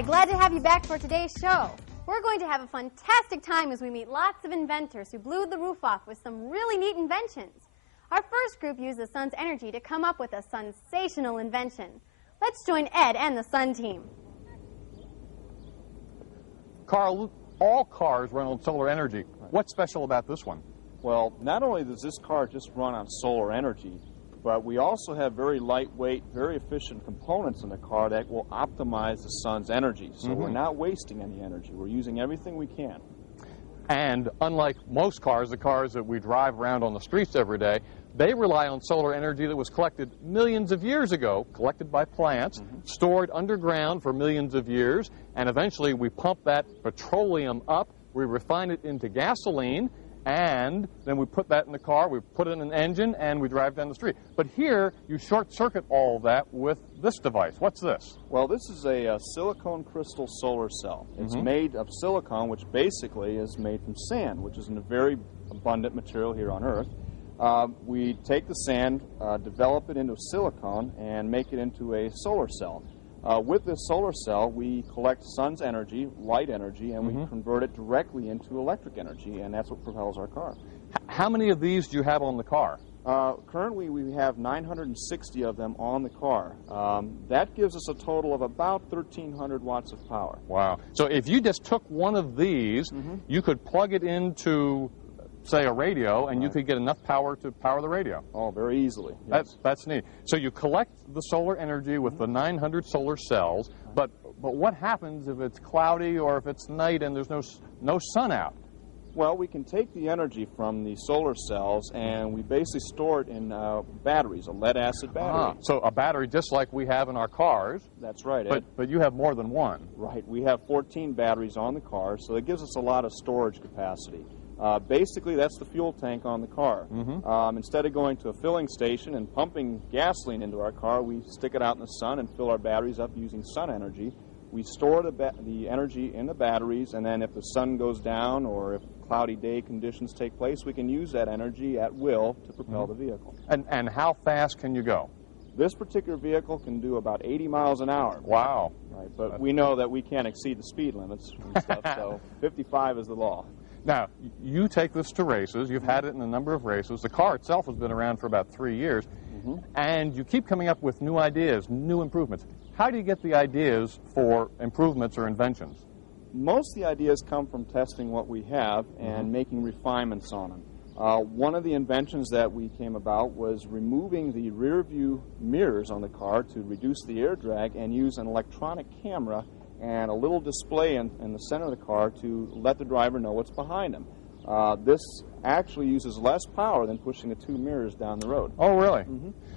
Hi, glad to have you back for today's show. We're going to have a fantastic time as we meet lots of inventors who blew the roof off with some really neat inventions. Our first group used the sun's energy to come up with a sensational invention. Let's join Ed and the Sun team. Carl, all cars run on solar energy. What's special about this one? Well, not only does this car just run on solar energy, but we also have very lightweight, very efficient components in the car that will optimize the sun's energy. So we're not wasting any energy. We're using everything we can. And unlike most cars, the cars that we drive around on the streets every day, they rely on solar energy that was collected millions of years ago, collected by plants, stored underground for millions of years, and eventually we pump that petroleum up, we refine it into gasoline, and then we put that in the car, we put it in an engine, and we drive down the street. But here, you short-circuit all of that with this device. What's this? Well, this is a silicone crystal solar cell. It's made of silicone, which basically is made from sand, which is a very abundant material here on Earth. We take the sand, develop it into silicone, and make it into a solar cell. With this solar cell, we collect sun's energy, light energy, and we convert it directly into electric energy, and that's what propels our car. How many of these do you have on the car? Currently, we have 960 of them on the car. That gives us a total of about 1,300 watts of power. Wow. So if you just took one of these, you could plug it into, say, a radio, and you could get enough power to power the radio. Oh, very easily. Yes. That's neat. So you collect the solar energy with the 900 solar cells, but what happens if it's cloudy or if it's night and there's no sun out? Well, we can take the energy from the solar cells and we basically store it in batteries, a lead-acid battery. So a battery just like we have in our cars. That's right, Ed. But you have more than one. Right. We have 14 batteries on the car, so it gives us a lot of storage capacity. Basically, that's the fuel tank on the car. Instead of going to a filling station and pumping gasoline into our car, we stick it out in the sun and fill our batteries up using sun energy. We store the energy in the batteries, and then if the sun goes down or if cloudy day conditions take place, we can use that energy at will to propel the vehicle. And how fast can you go? This particular vehicle can do about 80 miles an hour. Wow. Right, but we know that we can't exceed the speed limits and stuff, so 55 is the law. Now, you take this to races. You've had it in a number of races. The car itself has been around for about 3 years, and you keep coming up with new ideas, new improvements. How do you get the ideas for improvements or inventions? Most of the ideas come from testing what we have and making refinements on them. One of the inventions that we came about was removing the rear view mirrors on the car to reduce the air drag and use an electronic camera and a little display in the center of the car to let the driver know what's behind him. This actually uses less power than pushing the two mirrors down the road. Oh, really?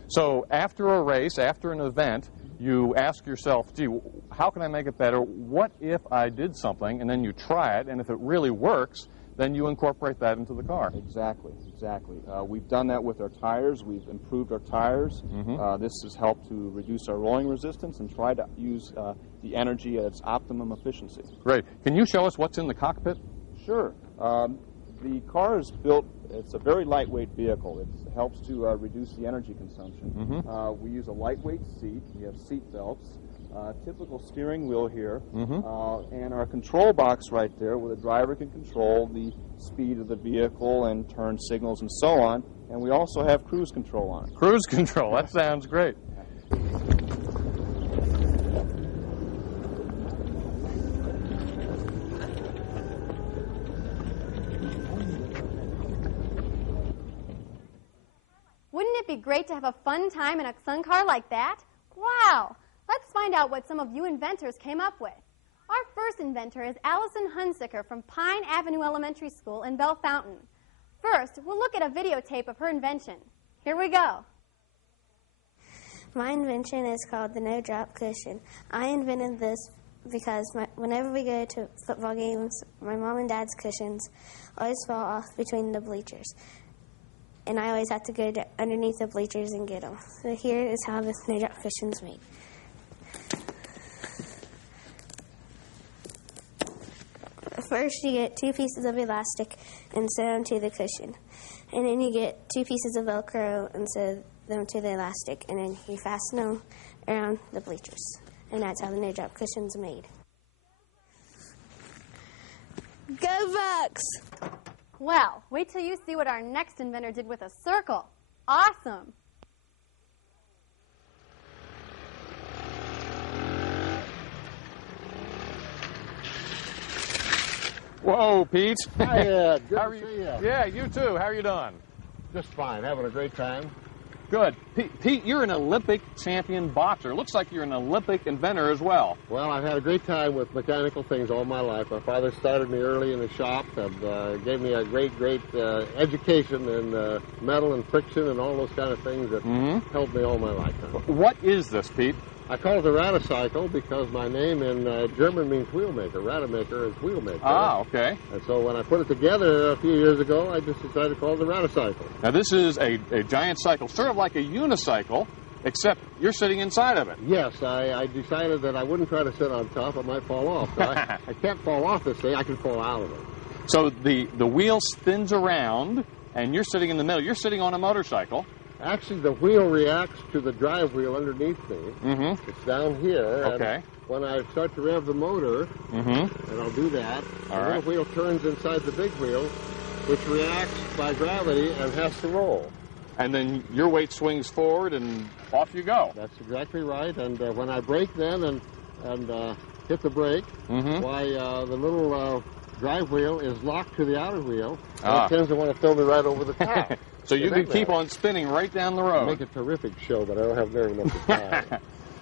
So after a race, after an event, you ask yourself, gee, how can I make it better? What if I did something? And then you try it, and if it really works, then you incorporate that into the car. Exactly. We've done that with our tires. We've improved our tires. This has helped to reduce our rolling resistance and try to use the energy at its optimum efficiency. Great. Can you show us what's in the cockpit? Sure. The car is built, it's a very lightweight vehicle. It helps to reduce the energy consumption. We use a lightweight seat. We have seat belts. Typical steering wheel here, and our control box right there where the driver can control the speed of the vehicle and turn signals and so on. And we also have cruise control on it. Cruise control, that sounds great. Wouldn't it be great to have a fun time in a sun car like that? Wow! Let's find out what some of you inventors came up with. Our first inventor is Allison Hunsicker from Pine Avenue Elementary School in Bell Fountain. First, we'll look at a videotape of her invention. Here we go. My invention is called the no-drop cushion. I invented this because whenever we go to football games, my mom and dad's cushions always fall off between the bleachers. And I always have to go underneath the bleachers and get them. So here is how this no-drop cushion is made. First, you get 2 pieces of elastic and sew them to the cushion. And then you get 2 pieces of Velcro and sew them to the elastic. And then you fasten them around the bleachers. And that's how the no-drop cushion's made. Go Bucks! Well, wait till you see what our next inventor did with a circle. Awesome! Whoa, Pete. Hi, Ed. Good How to are you? see you. Yeah, you too. How are you doing? Just fine. Having a great time. Good. Pete, you're an Olympic champion boxer. Looks like you're an Olympic inventor as well. Well, I've had a great time with mechanical things all my life. My father started me early in the shop and gave me a great education in metal and friction and all those kind of things that helped me all my lifetime. What is this, Pete? I call it a radicycle because my name in German means wheelmaker. Rademaker is wheelmaker. Ah, okay. And so when I put it together a few years ago, I just decided to call it the radicycle. Now, this is a giant cycle, sort of like a unicycle, except you're sitting inside of it. Yes, I decided that I wouldn't try to sit on top. I might fall off. So I can't fall off this thing. I can fall out of it. So the wheel spins around, and you're sitting in the middle. You're sitting on a motorcycle. Actually, the wheel reacts to the drive wheel underneath me. Mm-hmm. It's down here. Okay. And when I start to rev the motor, and I'll do that, the little wheel turns inside the big wheel, which reacts by gravity and has to roll. And then your weight swings forward, and off you go. That's exactly right. And when I brake then and hit the brake, why the little drive wheel is locked to the outer wheel, and it tends to want to throw me right over the top. So you can keep on spinning right down the road. Make a terrific show, but I don't have nearly enough time.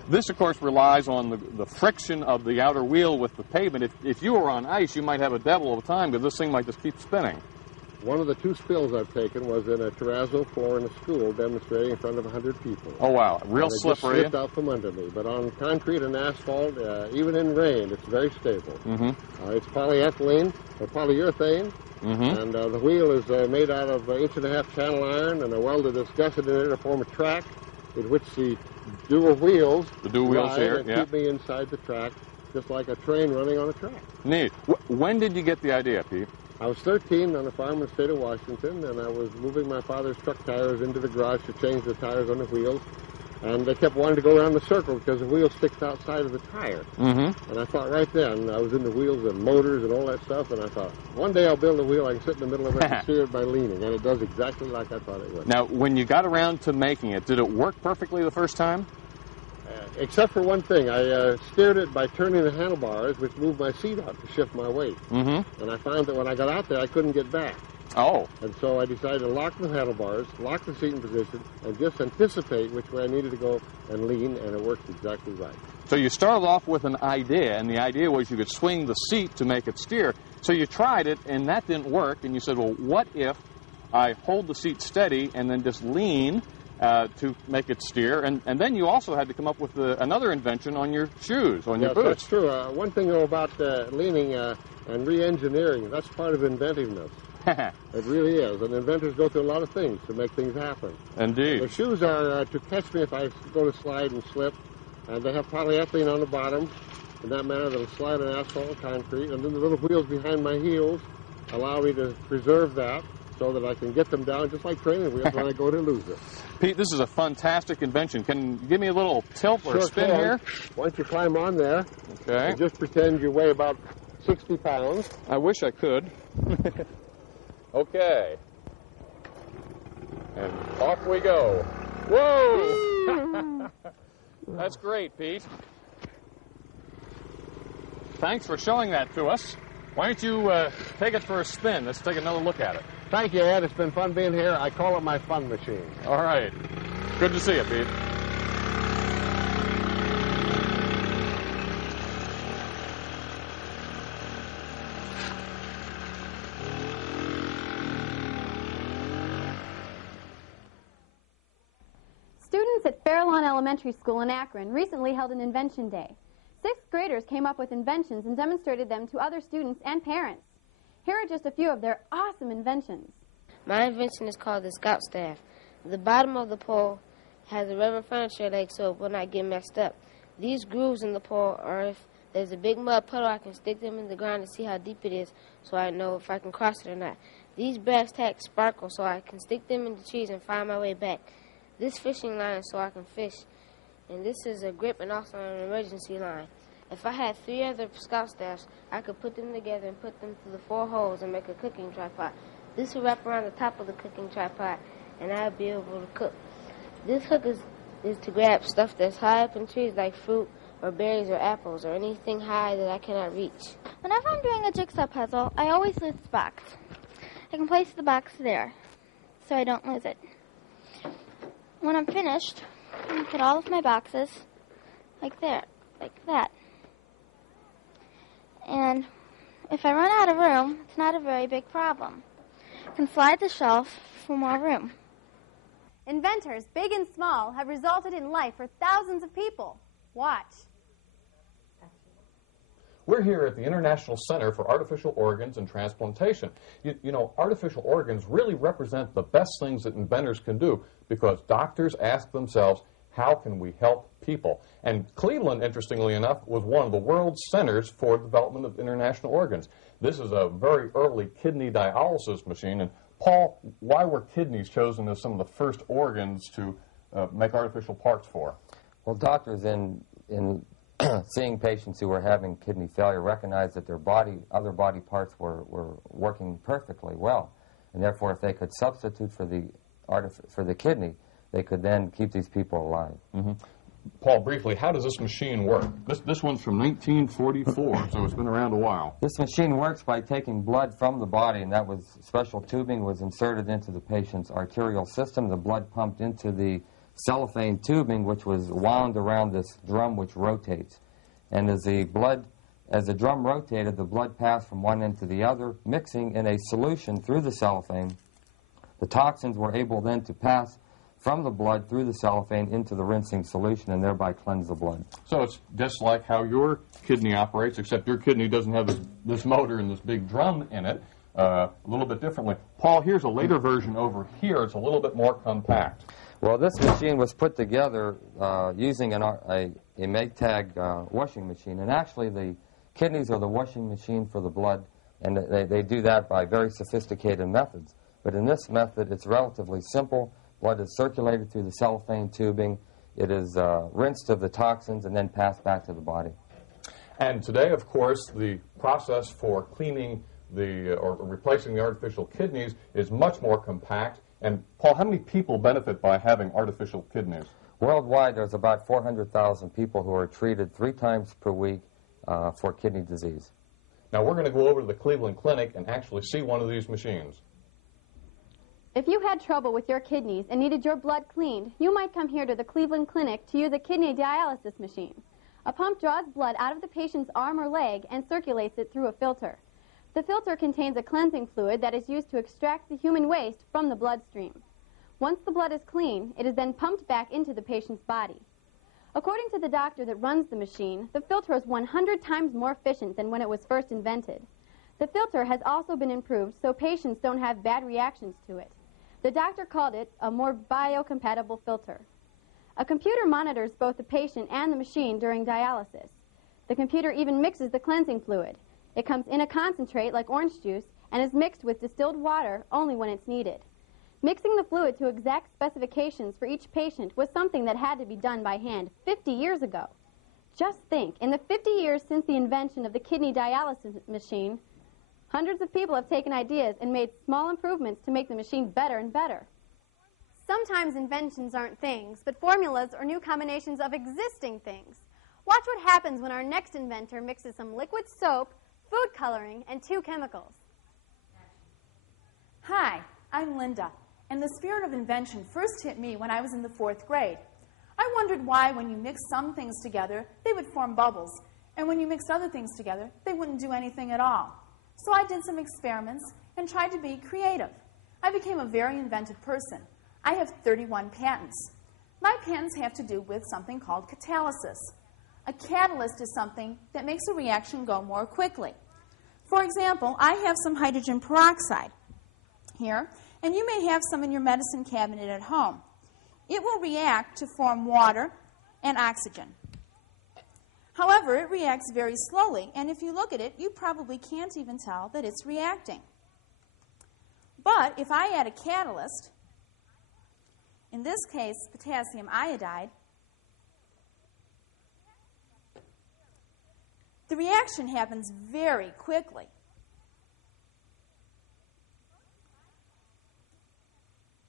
This, of course, relies on the friction of the outer wheel with the pavement. If you were on ice, you might have a devil of a time because this thing might just keep spinning. One of the 2 spills I've taken was in a terrazzo floor in a school demonstrating in front of 100 people. Oh, wow. Real and slippery. It just slipped out from under me. But on concrete and asphalt, even in rain, it's very stable. It's polyethylene or polyurethane. And the wheel is made out of 1.5-inch channel iron, and I welded this gusset in it to form a track in which the dual wheels ride here, and keep me inside the track, just like a train running on a track. Neat. When did you get the idea, Pete? I was 13 on a farm in the state of Washington, and I was moving my father's truck tires into the garage to change the tires on the wheels. And they kept wanting to go around the circle because the wheel sticks outside of the tire. And I thought right then, I was into wheels and motors and all that stuff, and I thought, one day I'll build a wheel I can sit in the middle of it and steer it by leaning, and it does exactly like I thought it would. Now, when you got around to making it, did it work perfectly the first time? Except for one thing. I steered it by turning the handlebars, which moved my seat out to shift my weight. And I found that when I got out there, I couldn't get back. Oh. And so I decided to lock the handlebars, lock the seat in position, and just anticipate which way I needed to go and lean, and it worked exactly right. So you started off with an idea, and the idea was you could swing the seat to make it steer. So you tried it, and that didn't work, and you said, well, what if I hold the seat steady and then just lean to make it steer? And then you also had to come up with another invention on your shoes, on your boots. That's true. One thing, though, about leaning and re-engineering, that's part of inventiveness. It really is. And inventors go through a lot of things to make things happen. Indeed. The shoes are to catch me if I go to slide and slip. And they have polyethylene on the bottom. In that manner, they'll slide on asphalt or concrete. And then the little wheels behind my heels allow me to preserve that so that I can get them down just like training wheels when I go to lose it. Pete, this is a fantastic invention. Can you give me a little tilt or spin here? Why don't you climb on there? Okay. And just pretend you weigh about 60 pounds. I wish I could. Okay. And off we go. Whoa! That's great, Pete. Thanks for showing that to us. Why don't you take it for a spin? Let's take another look at it. Thank you, Ed. It's been fun being here. I call it my fun machine. All right. Good to see you, Pete. Students at Fairlawn Elementary School in Akron recently held an Invention Day. 6th graders came up with inventions and demonstrated them to other students and parents. Here are just a few of their awesome inventions. My invention is called the Scout Staff. The bottom of the pole has a rubber furniture leg so it will not get messed up. These grooves in the pole are if there's a big mud puddle, I can stick them in the ground and see how deep it is so I know if I can cross it or not. These brass tacks sparkle so I can stick them in the trees and find my way back. This fishing line is so I can fish. And this is a grip and also an emergency line. If I had 3 other scout staffs, I could put them together and put them through the 4 holes and make a cooking tripod. This would wrap around the top of the cooking tripod, and I would be able to cook. This hook is to grab stuff that's high up in trees, like fruit or berries or apples or anything high that I cannot reach. Whenever I'm doing a jigsaw puzzle, I always lose the box. I can place the box there so I don't lose it. When I'm finished, I can put all of my boxes like there, like that. And if I run out of room, it's not a very big problem. I can slide the shelf for more room. Inventors, big and small, have resulted in life for thousands of people. Watch. We're here at the International Center for Artificial Organs and Transplantation. You know, artificial organs really represent the best things that inventors can do because doctors ask themselves, how can we help people? And Cleveland, interestingly enough, was one of the world's centers for the development of international organs. This is a very early kidney dialysis machine. And Paul, why were kidneys chosen as some of the first organs to make artificial parts for? Well, doctors in seeing patients who were having kidney failure recognized that their other body parts were working perfectly well. And therefore, if they could substitute for the kidney, they could then keep these people alive. Mm-hmm. Paul, briefly, how does this machine work? This one's from 1944, so it's been around a while. This machine works by taking blood from the body, and that was special tubing was inserted into the patient's arterial system. The blood pumped into the cellophane tubing, which was wound around this drum, which rotates. And as the drum rotated, the blood passed from one end to the other, mixing in a solution through the cellophane. The toxins were able then to pass from the blood through the cellophane into the rinsing solution and thereby cleanse the blood. So it's just like how your kidney operates, except your kidney doesn't have this motor and this big drum in it, a little bit differently. Paul, here's a later version over here. It's a little bit more compact. Well, this machine was put together using a Maytag washing machine. And actually, the kidneys are the washing machine for the blood, and they do that by very sophisticated methods. But in this method, it's relatively simple. Blood is circulated through the cellophane tubing. It is rinsed of the toxins and then passed back to the body. And today, of course, the process for cleaning or replacing the artificial kidneys is much more compact. And, Paul, how many people benefit by having artificial kidneys? Worldwide, there's about 400,000 people who are treated 3 times per week for kidney disease. Now, we're going to go over to the Cleveland Clinic and actually see one of these machines. If you had trouble with your kidneys and needed your blood cleaned, you might come here to the Cleveland Clinic to use a kidney dialysis machine. A pump draws blood out of the patient's arm or leg and circulates it through a filter. The filter contains a cleansing fluid that is used to extract the human waste from the bloodstream. Once the blood is clean, it is then pumped back into the patient's body. According to the doctor that runs the machine, the filter is 100 times more efficient than when it was first invented. The filter has also been improved so patients don't have bad reactions to it. The doctor called it a more biocompatible filter. A computer monitors both the patient and the machine during dialysis. The computer even mixes the cleansing fluid. It comes in a concentrate like orange juice and is mixed with distilled water only when it's needed. Mixing the fluid to exact specifications for each patient was something that had to be done by hand 50 years ago. Just think, in the 50 years since the invention of the kidney dialysis machine, hundreds of people have taken ideas and made small improvements to make the machine better and better. Sometimes inventions aren't things, but formulas or new combinations of existing things. Watch what happens when our next inventor mixes some liquid soap, food coloring, and 2 chemicals. Hi, I'm Linda, and the spirit of invention first hit me when I was in the 4th grade. I wondered why when you mix some things together, they would form bubbles, and when you mixed other things together, they wouldn't do anything at all. So I did some experiments and tried to be creative. I became a very inventive person. I have 31 patents. My patents have to do with something called catalysis. A catalyst is something that makes a reaction go more quickly. For example, I have some hydrogen peroxide here, and you may have some in your medicine cabinet at home. It will react to form water and oxygen. However, it reacts very slowly, and if you look at it, you probably can't even tell that it's reacting. But if I add a catalyst, in this case, potassium iodide, The reaction happens very quickly.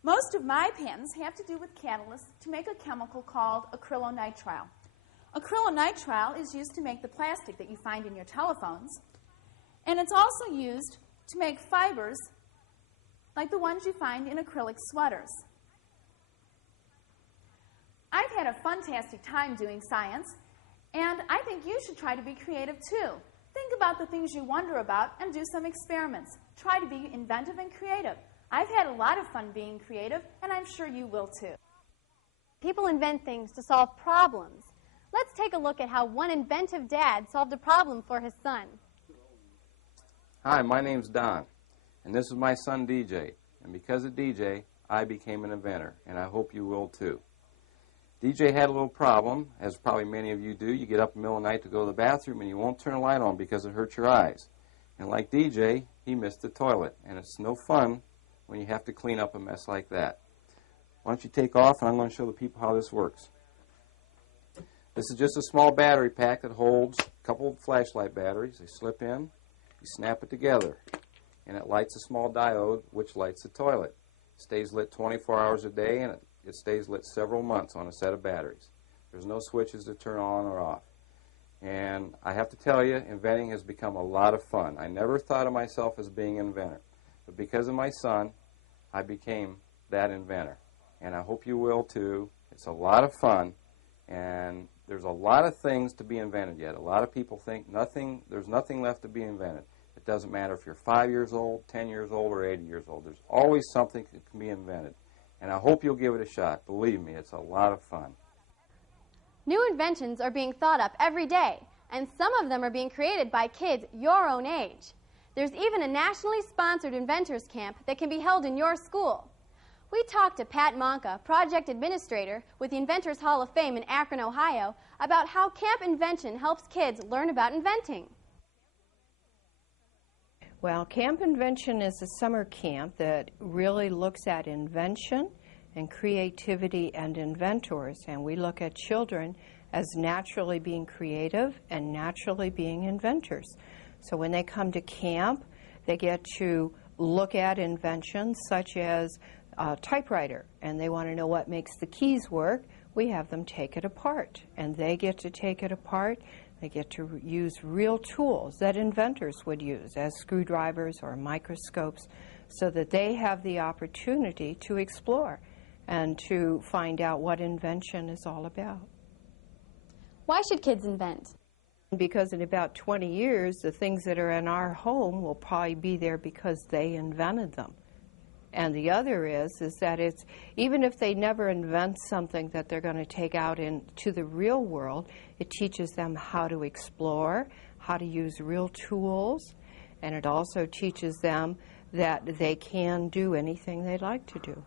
Most of my patents have to do with catalysts to make a chemical called acrylonitrile. Acrylonitrile is used to make the plastic that you find in your telephones, and it's also used to make fibers like the ones you find in acrylic sweaters. I've had a fantastic time doing science, and I think you should try to be creative too. Think about the things you wonder about and do some experiments. Try to be inventive and creative. I've had a lot of fun being creative, and I'm sure you will too. People invent things to solve problems. Let's take a look at how one inventive dad solved a problem for his son. Hi, my name's Don, and this is my son DJ. And because of DJ, I became an inventor, and I hope you will too. DJ had a little problem, as probably many of you do. You get up in the middle of the night to go to the bathroom, and you won't turn a light on because it hurts your eyes. And like DJ, he missed the toilet, and it's no fun when you have to clean up a mess like that. Why don't you take off, and I'm going to show the people how this works. This is just a small battery pack that holds a couple of flashlight batteries. They slip in, you snap it together, and it lights a small diode, which lights the toilet. It stays lit 24 hours a day, and it stays lit several months on a set of batteries. There's no switches to turn on or off. And I have to tell you, inventing has become a lot of fun. I never thought of myself as being an inventor. But because of my son, I became that inventor. And I hope you will too. It's a lot of fun. And there's a lot of things to be invented yet. A lot of people think there's nothing left to be invented. It doesn't matter if you're 5 years old, 10 years old, or 80 years old. There's always something that can be invented. And I hope you'll give it a shot. Believe me, it's a lot of fun. New inventions are being thought up every day, and some of them are being created by kids your own age. There's even a nationally sponsored inventors camp that can be held in your school. We talked to Pat Monka, project administrator with the Inventors Hall of Fame in Akron, Ohio, about how Camp Invention helps kids learn about inventing. Well, Camp Invention is a summer camp that really looks at invention and creativity and inventors, and we look at children as naturally being creative and naturally being inventors. So when they come to camp, they get to look at inventions such as a typewriter, and they want to know what makes the keys work. We have them take it apart, and they get to take it apart. They get to use real tools that inventors would use, as screwdrivers or microscopes, so that they have the opportunity to explore and to find out what invention is all about. Why should kids invent? Because in about 20 years, the things that are in our home will probably be there because they invented them. And the other is that it's, even if they never invent something that they're going to take out into the real world, it teaches them how to explore, how to use real tools, and it also teaches them that they can do anything they'd like to do.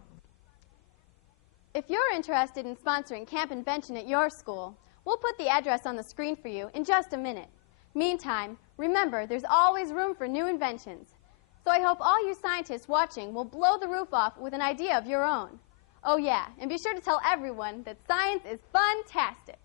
If you're interested in sponsoring Camp Invention at your school, we'll put the address on the screen for you in just a minute. Meantime, remember, there's always room for new inventions. So I hope all you scientists watching will blow the roof off with an idea of your own. Oh yeah, and be sure to tell everyone that science is fun-tastic.